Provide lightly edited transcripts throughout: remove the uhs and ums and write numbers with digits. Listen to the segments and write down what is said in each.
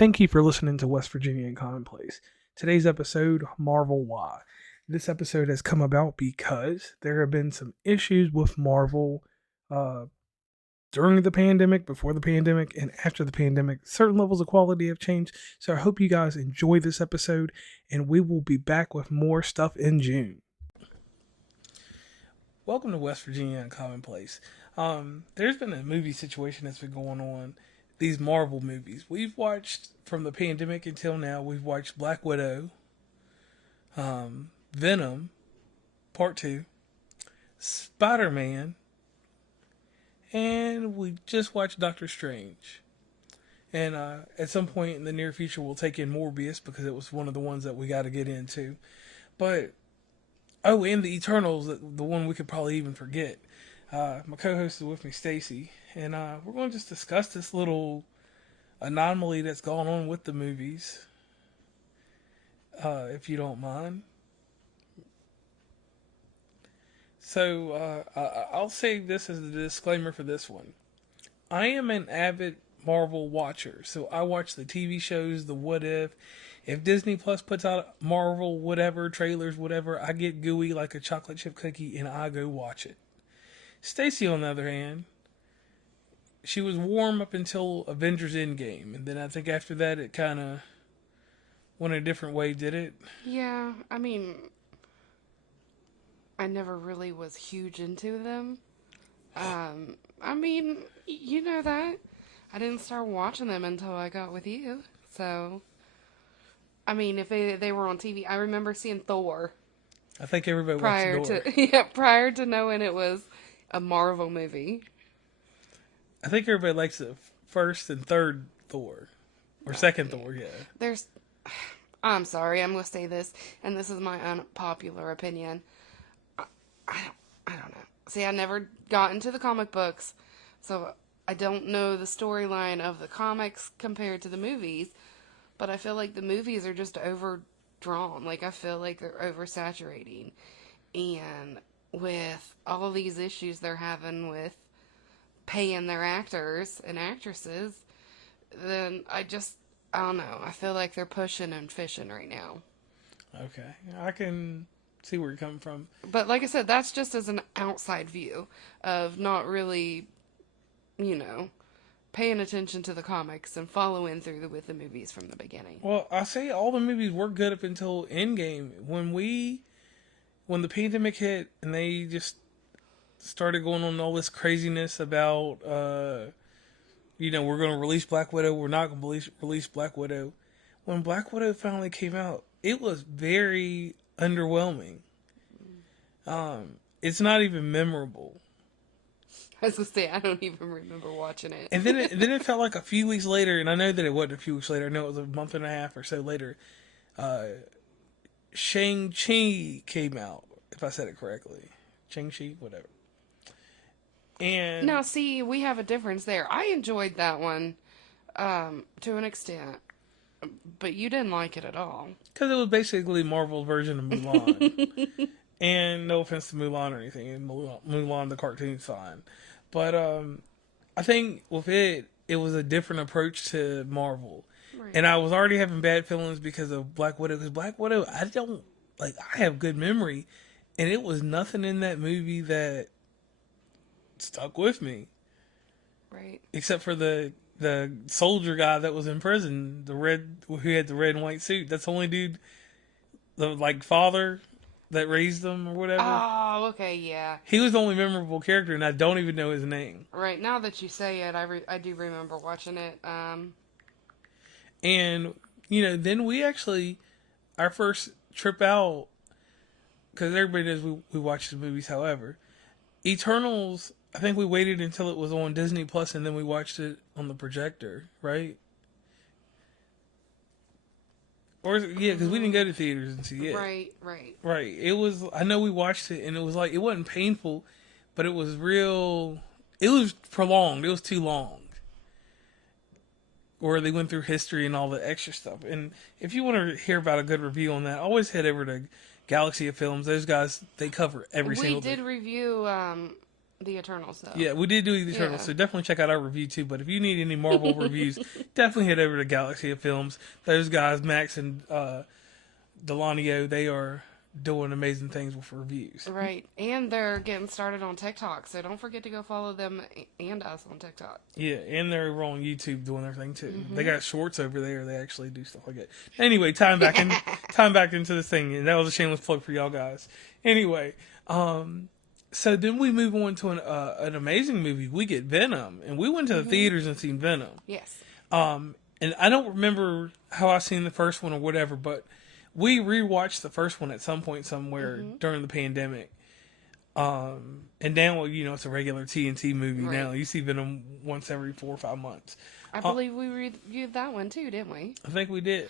Thank you for listening to West Virginia in Commonplace. Today's episode, Marvel Why. This episode has come about because there have been some issues with Marvel during the pandemic, before the pandemic, and after the pandemic. Certain levels of quality have changed, so I hope you guys enjoy this episode, and we will be back with more stuff in June. Welcome to West Virginia in Commonplace. There's been a movie situation that's been going on. These Marvel movies. We've watched from the pandemic until now. We've watched Black Widow, Venom, Part 2, Spider-Man, and we just watched Doctor Strange. And at some point in the near future, we'll take in Morbis because it was one of the ones that we got to get into. But, and the Eternals, the one we could probably even forget. My co-host is with me, Stacey, and we're going to just discuss this little anomaly that's gone on with the movies, if you don't mind. So I'll say this as a disclaimer for this one. I am an avid Marvel watcher, so I watch the TV shows, the What If. If Disney Plus puts out Marvel whatever, trailers, whatever, I get gooey like a chocolate chip cookie and I go watch it. Stacey, on the other hand, she was warm up until Avengers Endgame, and then I think after that it kind of went a different way, did it? Yeah, I mean, I never really was huge into them. You know that. I didn't start watching them until I got with you. So, I mean, if they were on TV, I remember seeing Thor I think everybody watched Thor. prior to knowing it was a Marvel movie. I think everybody likes the first and third Thor. Or second Thor, yeah. I'm sorry, I'm going to say this, and this is my unpopular opinion. I don't know. See, I never got into the comic books, so I don't know the storyline of the comics compared to the movies, but I feel like the movies are just overdrawn. Like, I feel like they're oversaturating. And with all of these issues they're having with paying their actors and actresses, then I don't know. I feel like they're pushing and fishing right now. Okay. I can see where you're coming from. But like I said, that's just as an outside view of not really, paying attention to the comics and following through with the movies from the beginning. Well, I say all the movies were good up until Endgame. When the pandemic hit and they just started going on all this craziness about, we're going to release Black Widow, we're not going to release Black Widow. When Black Widow finally came out, it was very underwhelming. It's not even memorable. I was going to say, I don't even remember watching it. And then it felt like a few weeks later, and I know that it wasn't a few weeks later, I know it was a month and a half or so later, Shang-Chi came out, if I said it correctly. Shang-Chi, whatever. And now, see, we have a difference there. I enjoyed that one to an extent, but you didn't like it at all. Because it was basically Marvel's version of Mulan. And no offense to Mulan or anything, and Mulan the cartoon's fine. But I think with it was a different approach to Marvel. Right. And I was already having bad feelings because of Black Widow. Because Black Widow, I have good memory. And it was nothing in that movie that stuck with me. Right. Except for the soldier guy that was in prison, who had the red and white suit. That's the only dude, the father that raised them or whatever. Oh, okay, yeah. He was the only memorable character, and I don't even know his name. Right, now that you say it, I do remember watching it. And, then we actually, our first trip out, because everybody knows we watch the movies, however, Eternals, I think we waited until it was on Disney Plus, and then we watched it on the projector, right? Or yeah, because we didn't go to theaters and see it. Right. Right. It was. I know we watched it, and it was it wasn't painful, but it was real. It was prolonged. It was too long. Where they went through history and all the extra stuff. And if you want to hear about a good review on that, always head over to Galaxy of Films. Those guys, they cover every single thing. We did review the Eternals, though. Yeah, we did do the Eternals, Yeah. so definitely check out our review too. But if you need any Marvel reviews, definitely head over to Galaxy of Films. Those guys, Max and Delanio, they are doing amazing things with reviews. Right. And they're getting started on TikTok, so don't forget to go follow them and us on TikTok. Yeah, and they're over on YouTube doing their thing too. They got shorts over there. They actually do stuff like that. Anyway, time back into this thing, and that was a shameless plug for y'all guys. Anyway, so then we move on to an amazing movie. We get Venom, and we went to the theaters and seen Venom. Yes. And I don't remember how I seen the first one or whatever, but we rewatched the first one at some point somewhere during the pandemic. And now, it's a regular TNT movie now. You see Venom once every 4 or 5 months. I believe we reviewed that one too, didn't we? I think we did.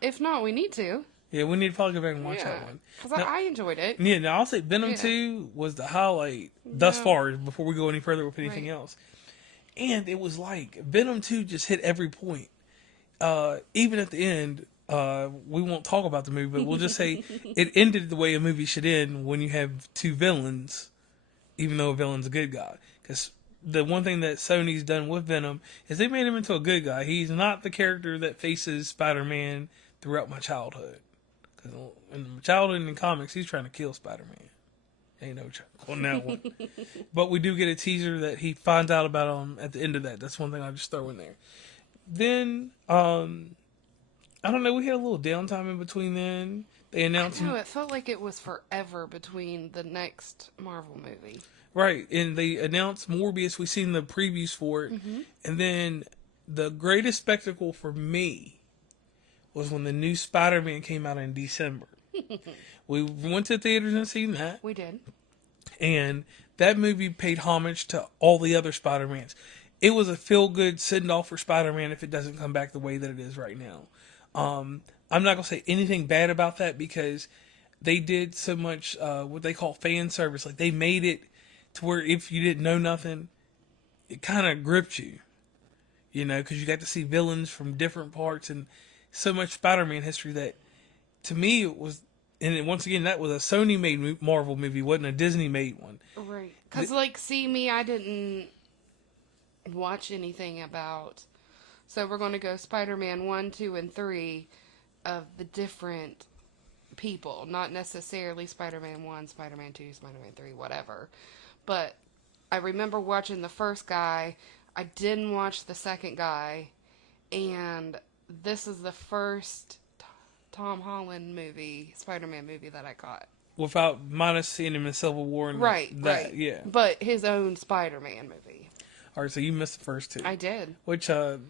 If not, we need to. Yeah, we need to probably go back and watch that one. Because I enjoyed it. Yeah, now I'll say Venom 2 was the highlight thus far before we go any further with anything else. And it was like Venom 2 just hit every point. Even at the end, we won't talk about the movie, but we'll just say it ended the way a movie should end when you have two villains, even though a villain's a good guy. Because the one thing that Sony's done with Venom is they made him into a good guy. He's not the character that faces Spider-Man throughout my childhood. Because in my childhood and in comics, he's trying to kill Spider-Man. Ain't no joke on that one. But we do get a teaser that he finds out about him at the end of that. That's one thing I'll just throw in there. Then, I don't know, we had a little downtime in between then. They announced... No, it felt like it was forever between the next Marvel movie. Right, and they announced Morbis. We seen the previews for it. And then the greatest spectacle for me was when the new Spider-Man came out in December. We went to theaters and seen that. We did. And that movie paid homage to all the other Spider-Mans. It was a feel-good send-off for Spider-Man if it doesn't come back the way that it is right now. I'm not going to say anything bad about that because they did so much what they call fan service. Like, they made it to where if you didn't know nothing, it kind of gripped you. Because you got to see villains from different parts and so much Spider-Man history that, to me, it was... And once again, that was a Sony-made Marvel movie, wasn't a Disney-made one. Right. Because, I didn't watch anything about... So we're going to go Spider-Man 1, 2, and 3 of the different people. Not necessarily Spider-Man 1, Spider-Man 2, Spider-Man 3, whatever. But I remember watching the first guy. I didn't watch the second guy. And this is the first Tom Holland movie, Spider-Man movie that I caught. Minus seeing him in Civil War and right, yeah. But his own Spider-Man movie. All right, so you missed the first two. I did. Which, the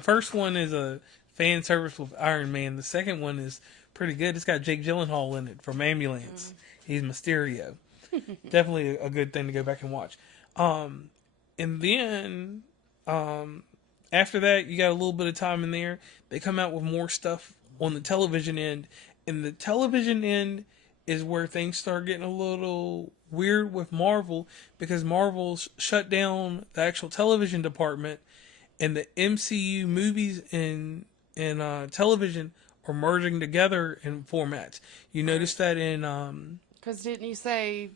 first one is a fan service with Iron Man. The second one is pretty good. It's got Jake Gyllenhaal in it from Ambulance. He's Mysterio. Definitely a good thing to go back and watch. And then, after that, you got a little bit of time in there. They come out with more stuff on the television end. And the television end is where things start getting a little weird with Marvel, because Marvel's shut down the actual television department, and the MCU movies and television are merging together in formats. You notice that in... Because didn't you say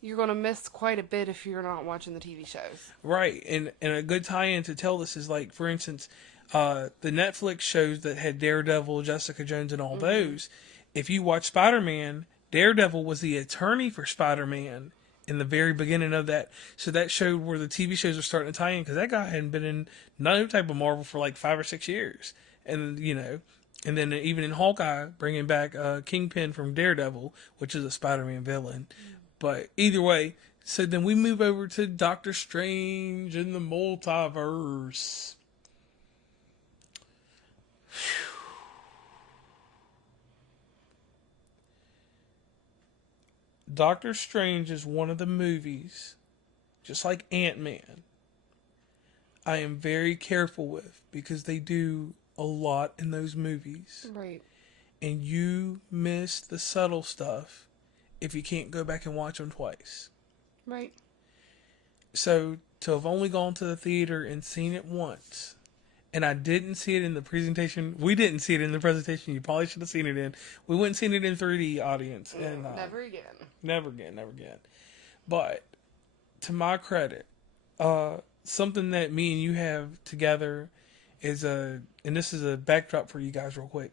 you're going to miss quite a bit if you're not watching the TV shows? Right, and a good tie-in to tell this is, like, for instance, the Netflix shows that had Daredevil, Jessica Jones, and all those. If you watch Spider-Man, Daredevil was the attorney for Spider-Man in the very beginning of that. So that showed where the TV shows are starting to tie in, because that guy hadn't been in no type of Marvel for like 5 or 6 years. And, and then even in Hawkeye, bringing back Kingpin from Daredevil, which is a Spider-Man villain. But either way, so then we move over to Doctor Strange in the multiverse. Doctor Strange is one of the movies, just like Ant-Man, I am very careful with, because they do a lot in those movies. Right. And you miss the subtle stuff if you can't go back and watch them twice. Right. So, to have only gone to the theater and seen it once, and I didn't see it in the presentation. We didn't see it in the presentation. You probably should have seen it in. We wouldn't seen it in 3D audience, and Never again. never again, never again. But to my credit, something that me and you have together is and this is a backdrop for you guys, real quick.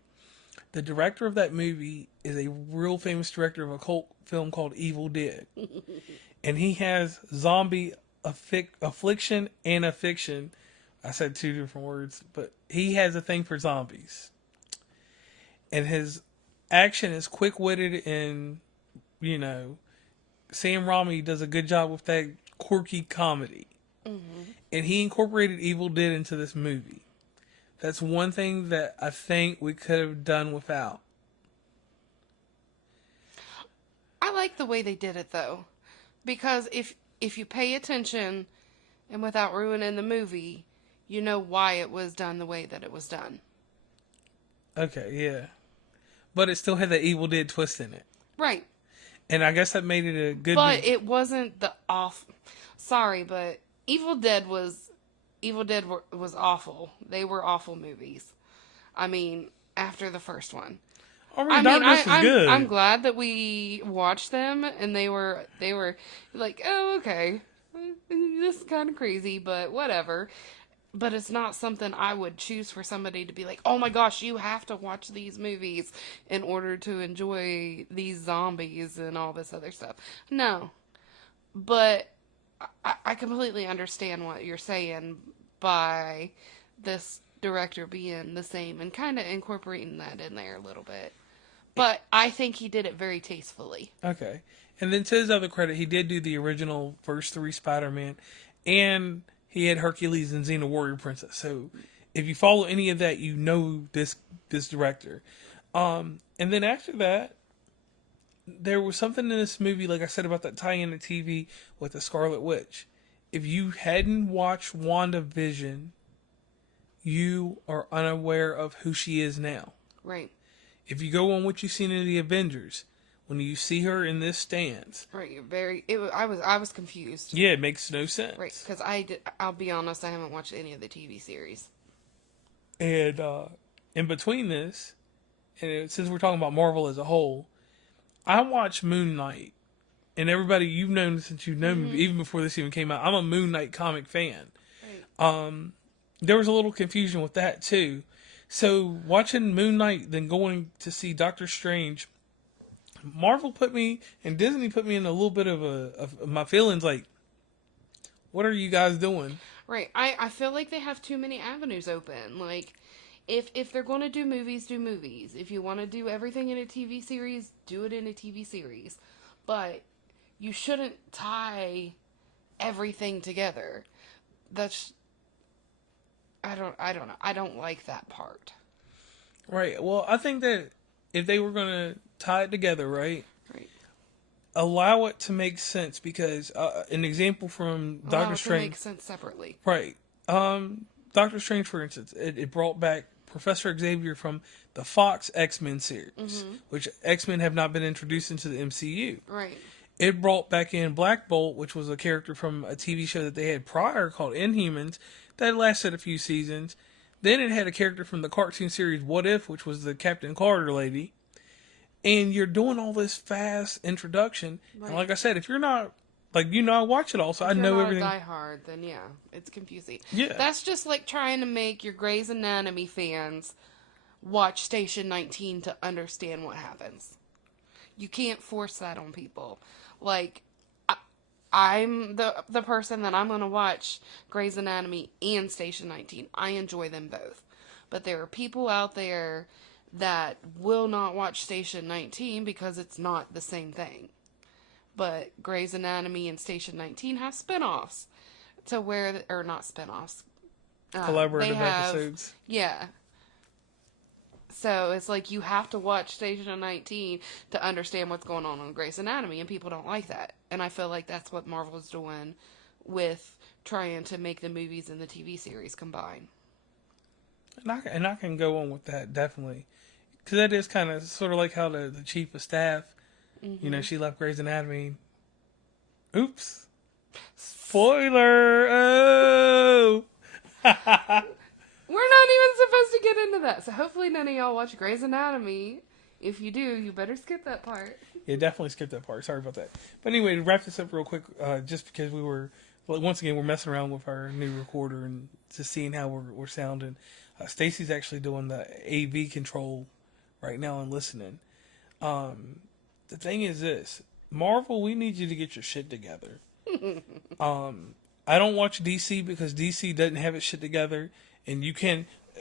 The director of that movie is a real famous director of a cult film called Evil Dead, and he has zombie affliction and affliction. I said two different words, but he has a thing for zombies. And his action is quick witted, and, you know, Sam Raimi does a good job with that quirky comedy. Mm-hmm. And he incorporated Evil Dead into this movie. That's one thing that I think we could have done without. I like the way they did it, though. Because if you pay attention, and without ruining the movie, you know why it was done the way that it was done. Okay, yeah. But it still had the Evil Dead twist in it. Right. And I guess that made it a good But it wasn't the off. Sorry, but Evil Dead was awful. They were awful movies. I mean, after the first one. Darkness was good. I'm glad that we watched them, and they were like, oh, okay, this is kind of crazy, but whatever. But it's not something I would choose for somebody to be like, oh my gosh, you have to watch these movies in order to enjoy these zombies and all this other stuff. No. But I completely understand what you're saying by this director being the same and kind of incorporating that in there a little bit. But I think he did it very tastefully. Okay. And then to his other credit, he did do the original first three Spider-Man, and he had Hercules and Xena Warrior Princess. So if you follow any of that, you know this director. And then after that, there was something in this movie, like I said, about that tie-in to TV with the Scarlet Witch. If you hadn't watched WandaVision, you are unaware of who she is now. Right. If you go on what you've seen in the Avengers, when you see her in this stance, right, I was confused. Yeah, it makes no sense. Right, because I'll be honest, I haven't watched any of the TV series. And in between this, and since we're talking about Marvel as a whole, I watched Moon Knight. And everybody, you've known since you've known me, even before this even came out, I'm a Moon Knight comic fan. Right. There was a little confusion with that too. So watching Moon Knight, then going to see Doctor Strange, Marvel put me and Disney put me in a little bit of my feelings like, what are you guys doing? Right. I feel like they have too many avenues open. Like, if they're going to do movies, do movies. If you want to do everything in a TV series, do it in a TV series. But you shouldn't tie everything together. That's, I don't know. I don't like that part. Right. Well, I think that if they were going to tie it together, right? Allow it to make sense, because an example from Doctor Strange makes sense separately. Right. Doctor Strange, for instance, it brought back Professor Xavier from the Fox X-Men series, which X-Men have not been introduced into the MCU. Right. It brought back in Black Bolt, which was a character from a TV show that they had prior called Inhumans that lasted a few seasons. Then it had a character from the cartoon series What If, which was the Captain Carter lady. And you're doing all this fast introduction. Right. And like I said, if you're not, like, I watch it all, so I know everything. If you're not a diehard, then yeah, it's confusing. Yeah. That's just like trying to make your Grey's Anatomy fans watch Station 19 to understand what happens. You can't force that on people. Like, I'm the person that I'm going to watch Grey's Anatomy and Station 19. I enjoy them both. But there are people out there that will not watch Station 19 because it's not the same thing. But Grey's Anatomy and Station 19 have spinoffs to where, or not spinoffs. Collaborative episodes. Yeah. So it's like you have to watch Station 19 to understand what's going on Grey's Anatomy, and people don't like that. And I feel like that's what Marvel's doing with trying to make the movies and the TV series combine. And I can go on with that, definitely. Because that is kind of sort of like how the chief of staff, she left Grey's Anatomy. Oops. Spoiler! Oh! We're that. So hopefully none of y'all watch Grey's Anatomy. If you do, you better skip that part. Yeah, definitely skip that part. Sorry about that. But anyway, to wrap this up real quick, just because once again, we're messing around with our new recorder and just seeing how we're sounding. Stacy's actually doing the AV control right now and listening. The thing is this, Marvel, we need you to get your shit together. I don't watch DC because DC doesn't have its shit together, and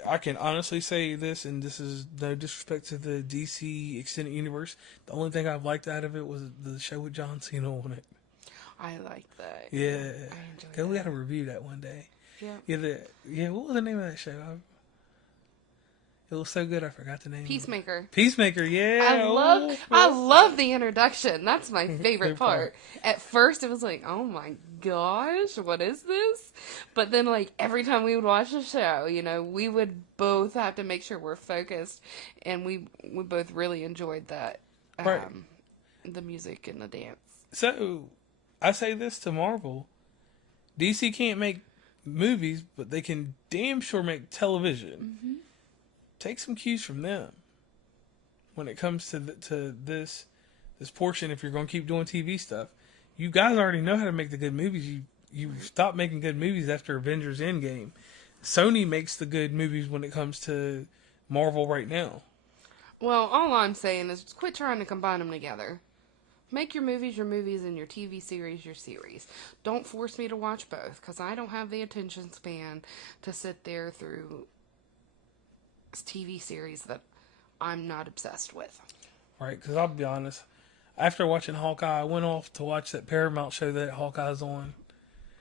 I can honestly say this, and this is no disrespect to the DC Extended Universe. The only thing I've liked out of it was the show with John Cena on it. I like that. Yeah, I enjoy that. We got to review that one day. Yeah. Yeah. What was the name of that show? It was so good, I forgot the name. Peacemaker. Peacemaker, yeah. I love the introduction. That's my favorite part. At first, it was like, oh my gosh, what is this? But then, like, every time we would watch the show, you know, we would both have to make sure we're focused, and we both really enjoyed that. Right. The music and the dance. So, I say this to Marvel. DC can't make movies, but they can damn sure make television. Mm-hmm. Take some cues from them when it comes to this portion. If you're going to keep doing TV stuff, you guys already know how to make the good movies. You stopped making good movies after Avengers Endgame. Sony makes the good movies when it comes to Marvel right now. Well, all I'm saying is quit trying to combine them together. Make your movies, and your TV series, your series. Don't force me to watch both, because I don't have the attention span to sit there through TV series that I'm not obsessed with. Right, because I'll be honest, after watching Hawkeye, I went off to watch that Paramount show that Hawkeye's on.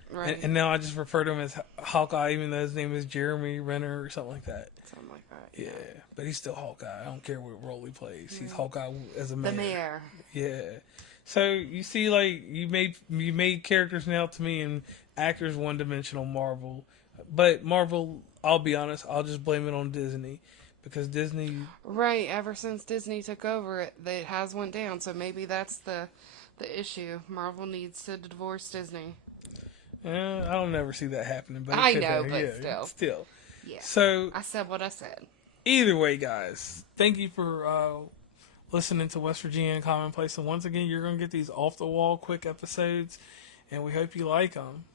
Right. And now I just refer to him as Hawkeye, even though his name is Jeremy Renner or something like that. Something like that. Yeah, but he's still Hawkeye. I don't care what role he plays. He's Hawkeye as a mayor. The mayor. Yeah. So you see, like, you made characters now to me and actors one-dimensional Marvel. But Marvel, I'll be honest, I'll just blame it on Disney. Because Disney... Right, ever since Disney took over, it has went down. So maybe that's the issue. Marvel needs to divorce Disney. I don't never see that happening. But I know, but still. Yeah. So... I said what I said. Either way, guys, thank you for listening to West Virginia and Commonplace. And once again, you're going to get these off-the-wall quick episodes. And we hope you like them.